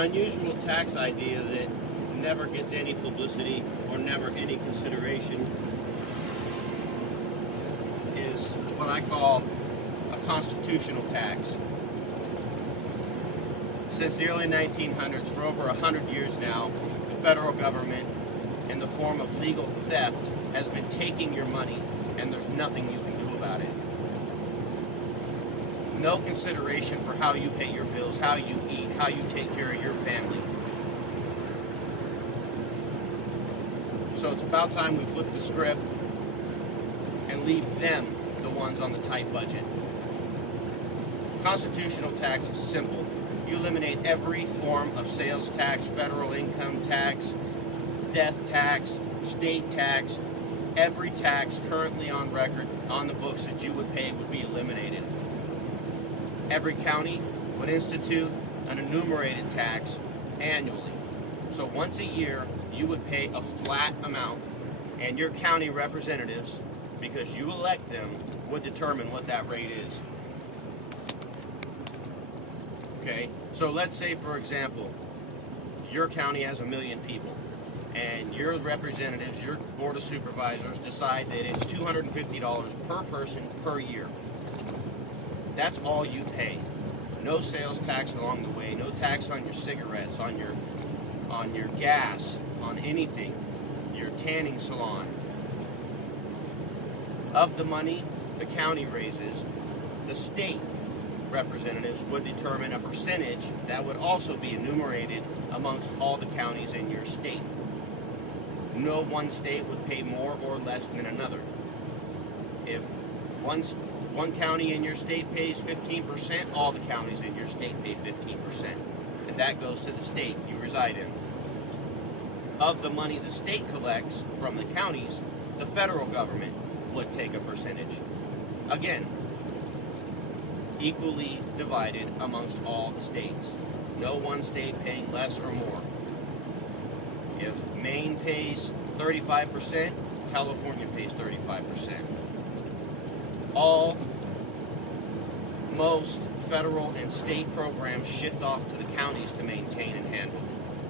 unusual tax idea that never gets any publicity or never any consideration is what I call a constitutional tax. Since the early 1900s, for over 100 years now, the federal government, in the form of legal theft, has been taking your money, and there's nothing you can do about it. No consideration for how you pay your bills, how you eat, how you take care of your family. So it's about time we flip the script and leave them the ones on the tight budget. Constitutional tax is simple. You eliminate every form of sales tax, federal income tax, death tax, state tax. Every tax currently on record on the books that you would pay would be eliminated. Every county would institute an enumerated tax annually. So once a year, you would pay a flat amount, and your county representatives, because you elect them, would determine what that rate is. Okay, so let's say, for example, your county has 1 million people, and your representatives, your board of supervisors, decide that it's $250 per person per year. That's all you pay. No sales tax along the way, no tax on your cigarettes, on your gas, on anything, your tanning salon. Of the money the county raises, the state representatives would determine a percentage that would also be enumerated amongst all the counties in your state. No one state would pay more or less than another. If one county in your state pays 15%, all the counties in your state pay 15%. And that goes to the state you reside in. Of the money the state collects from the counties, the federal government would take a percentage. Again, equally divided amongst all the states. No one state paying less or more. If Maine pays 35%, California pays 35%. Most federal and state programs shift off to the counties to maintain and handle.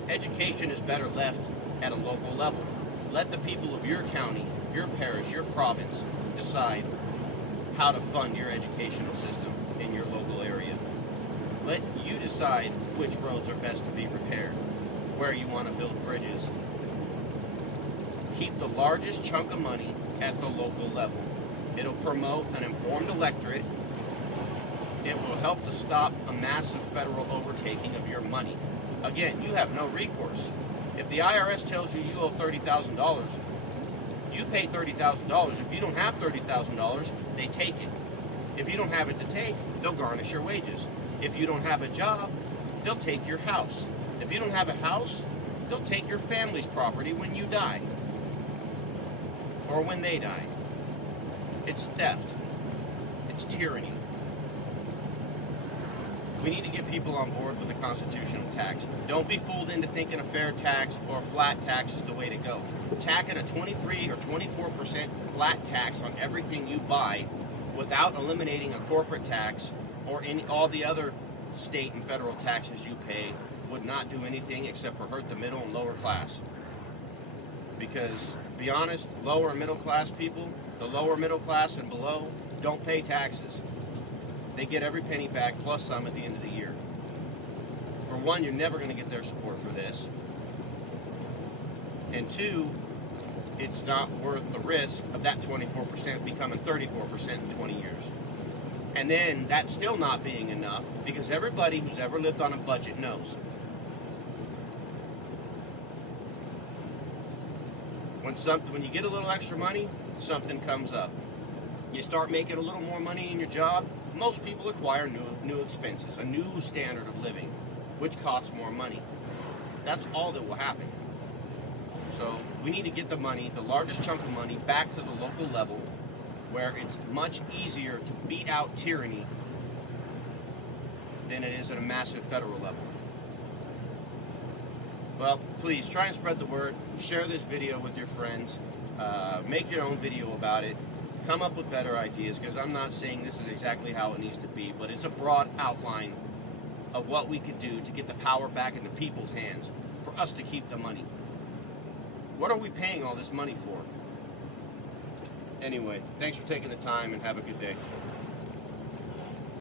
Education is better left at a local level. Let the people of your county, your parish, your province decide how to fund your educational system in your local area. Let you decide which roads are best to be repaired, where you want to build bridges. Keep the largest chunk of money at the local level. It'll promote an informed electorate. It will help to stop a massive federal overtaking of your money. Again, you have no recourse. If the IRS tells you you owe $30,000, you pay $30,000. If you don't have $30,000, they take it. If you don't have it to take, they'll garnish your wages. If you don't have a job, they'll take your house. If you don't have a house, they'll take your family's property when you die. Or when they die. It's theft. It's tyranny. We need to get people on board with the constitutional tax. Don't be fooled into thinking a fair tax or a flat tax is the way to go. Tacking a 23 or 24% flat tax on everything you buy without eliminating a corporate tax or all the other state and federal taxes you pay would not do anything except for hurt the middle and lower class. Because, to be honest, lower and middle class people, the lower middle class and below, don't pay taxes. They get every penny back plus some at the end of the year. For one, you're never going to get their support for this. And two, it's not worth the risk of that 24% becoming 34% in 20 years. And then that's still not being enough because everybody who's ever lived on a budget knows. When you get a little extra money, something comes up. You start making a little more money in your job, most people acquire new expenses, a new standard of living, which costs more money. That's all that will happen. So we need to get the money, the largest chunk of money, back to the local level where it's much easier to beat out tyranny than it is at a massive federal level. Well, please try and spread the word. Share this video with your friends. Make your own video about it. Come up with better ideas, because I'm not saying this is exactly how it needs to be, but it's a broad outline of what we could do to get the power back in the people's hands, for us to keep the money. What are we paying all this money for? Anyway, thanks for taking the time and have a good day.